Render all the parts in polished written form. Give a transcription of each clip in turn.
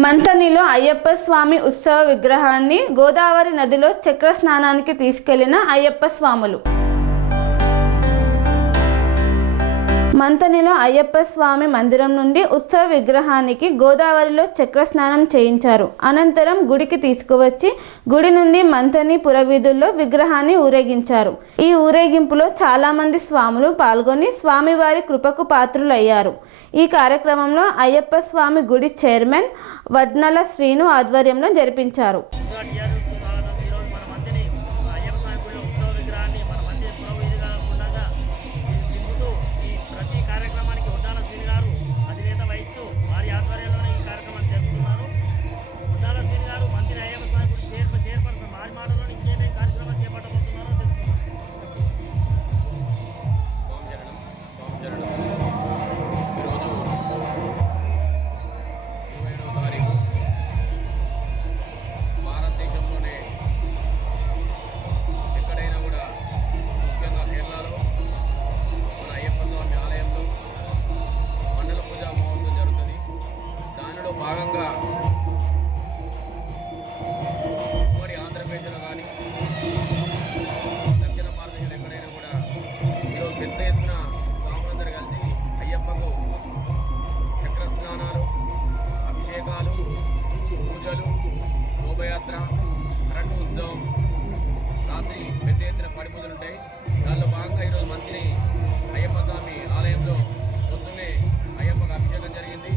మంథనిలో అయ్యప్ప స్వామి ఉత్సవ విగ్రహాన్ని గోదావరి నదిలో చక్ర స్నానానికి తీసుకెళ్లిన అయ్యప్ప స్వాములు. మంథనిలో అయ్యప్ప స్వామి మందిరం నుండి ఉత్సవ విగ్రహానికి గోదావరిలో చక్ర స్నానం చేయించారు. అనంతరం గుడికి తీసుకువచ్చి గుడి నుండి మంథని పురవీధుల్లో విగ్రహాన్ని ఊరేగించారు. ఈ ఊరేగింపులో చాలామంది స్వాములు పాల్గొని స్వామివారి కృపకు పాత్రులయ్యారు. ఈ కార్యక్రమంలో అయ్యప్ప స్వామి గుడి చైర్మన్ వడ్నల శ్రీను ఆధ్వర్యంలో జరిపించారు. భాగంగా ఉమ్మడి ఆంధ్రప్రదేశ్లో కానీ దక్షిణ భారతదేశంలో ఎక్కడైనా కూడా ఈరోజు పెద్ద ఎత్తున స్వాములందరూ కలిసి అయ్యప్పకు చక్ర స్నానాలు, అభిషేకాలు, పూజలు, శోభయాత్ర, కరెంటు ఉత్సవం, రాత్రి పెద్ద ఎత్తున పడిపూజలు ఉంటాయి. దానిలో భాగంగా ఈరోజు మంత్రి అయ్యప్ప స్వామి ఆలయంలో పొద్దున్నే అయ్యప్పకు అభిషేకం జరిగింది.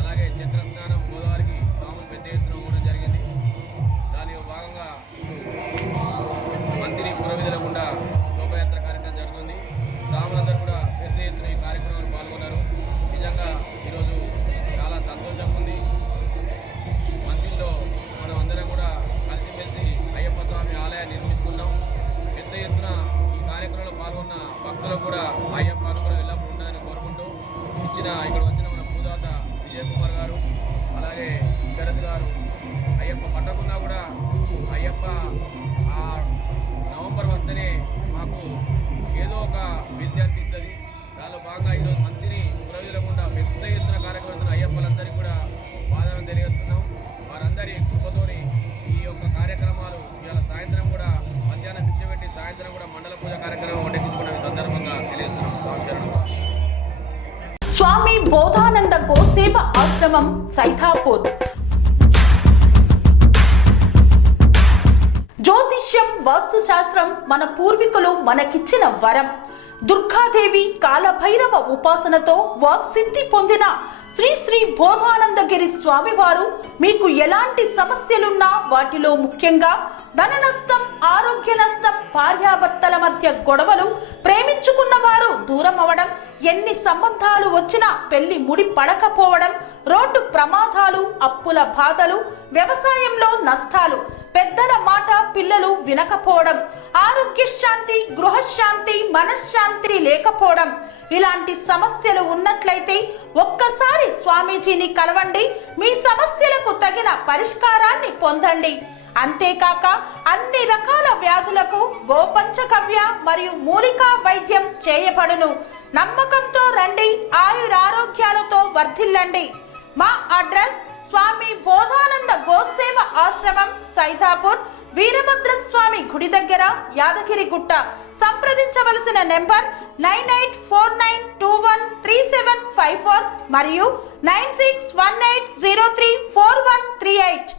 అలాగే చక్ర స్నానం గోదావరికి స్వాములు పెద్ద ఎత్తున ఇవ్వడం జరిగింది. దానిలో భాగంగా మంత్రి పురవీధుల గుండా శోభయాత్ర కార్యక్రమం జరుగుతుంది. స్వాములందరూ కూడా పెద్ద ఎత్తున ఈ కార్యక్రమంలో పాల్గొన్నారు. నిజంగా ఈరోజు చాలా సంతోషంగా ఉంది. మంత్రిలో మనం అందరం కూడా కలిసిమెలిసి అయ్యప్ప స్వామి ఆలయాన్ని నిర్మించుకున్నాం. పెద్ద ఎత్తున ఈ కార్యక్రమంలో పాల్గొన్న భక్తులకు కూడా అయ్యప్ప అనుగ్రహం ఎల్లప్పుడూ ఉండాలని కోరుకుంటూ ఇక్కడ వచ్చిన మన భూదాత విజయ్ కుమార్ గారు, అలాగే శరత్ గారు, అయ్యప్ప పట్టకున్నా కూడా అయ్యప్ప నవంబర్ వస్తేనే మాకు ఏదో ఒక విద్య అనిపిస్తుంది. దానిలో భాగంగా ఈరోజు మంత్రిని పురవీధులకుండా పెద్ద ఎత్తున కార్యక్రమం అయ్యప్పలందరికీ కూడా బాధను తెలియజేస్తున్నాం. వారందరి కృపతోని ఈ యొక్క కార్యక్రమాలు ఇవాళ సాయంత్రం కూడా మధ్యాహ్నం పిచ్చిపెట్టి సాయంత్రం కూడా మండల పూజ కార్యక్రమం వడ్డించుకున్న సందర్భంగా తెలియజేస్తున్నాం. స్వామి బోధానంద గోసేవ ఆశ్రమం సైథాపూర్. జ్యోతిష్యం, వాస్తుశాస్త్రం మన పూర్వీకులు మనకిచ్చిన వరం. దుర్గాదేవి, కాలభైరవ ఉపాసనతో వాక్సిద్ధి పొందిన శ్రీ శ్రీ బోధానందగిరి స్వామివారు మీకు ఎలాంటి సమస్యలున్నా, వాటిలో ముఖ్యంగా ధన నష్టం, ఆరోగ్య నష్టం, భార్యాభర్తల మధ్య గొడవలు, ప్రేమించుకున్న వారు దూరం అవడం, ఎన్ని సంబంధాలు వచ్చినా పెళ్లి ముడి పడకపోవడం, రోడ్డు ప్రమాదాలు, అప్పుల బాధలు, వ్యవసాయంలో నష్టాలు, పెద్దల మాట పిల్లలు వినకపోవడం, ఆరోగ్య శాంతి, గృహశాంతి, మనశ్శాంతి లేకపోవడం, ఇలాంటి సమస్యలు ఉన్నట్లయితే ఒక్కసారి స్వామీజీని కలవండి. మీ సమస్యలకు తగిన పరిష్కారాన్ని పొందండి. అంతేకాక అన్ని రకాల వ్యాధులకు గోపంచకవ్య మరియు మూలికా వైద్యం చేయబడును. నమ్మకంతో రండి, ఆయురారోగ్యాలతో వర్ధిల్లండి. మా అడ్రస్ స్వామి బోధానంద గోసేవ ఆశ్రమం, సైథాపూర్, వీరభద్రస్వామి గుడి దగ్గర, యాదగిరిగుట్ట. సంప్రదించవలసిన నెంబర్ 9849213754 మరియు 9618034138.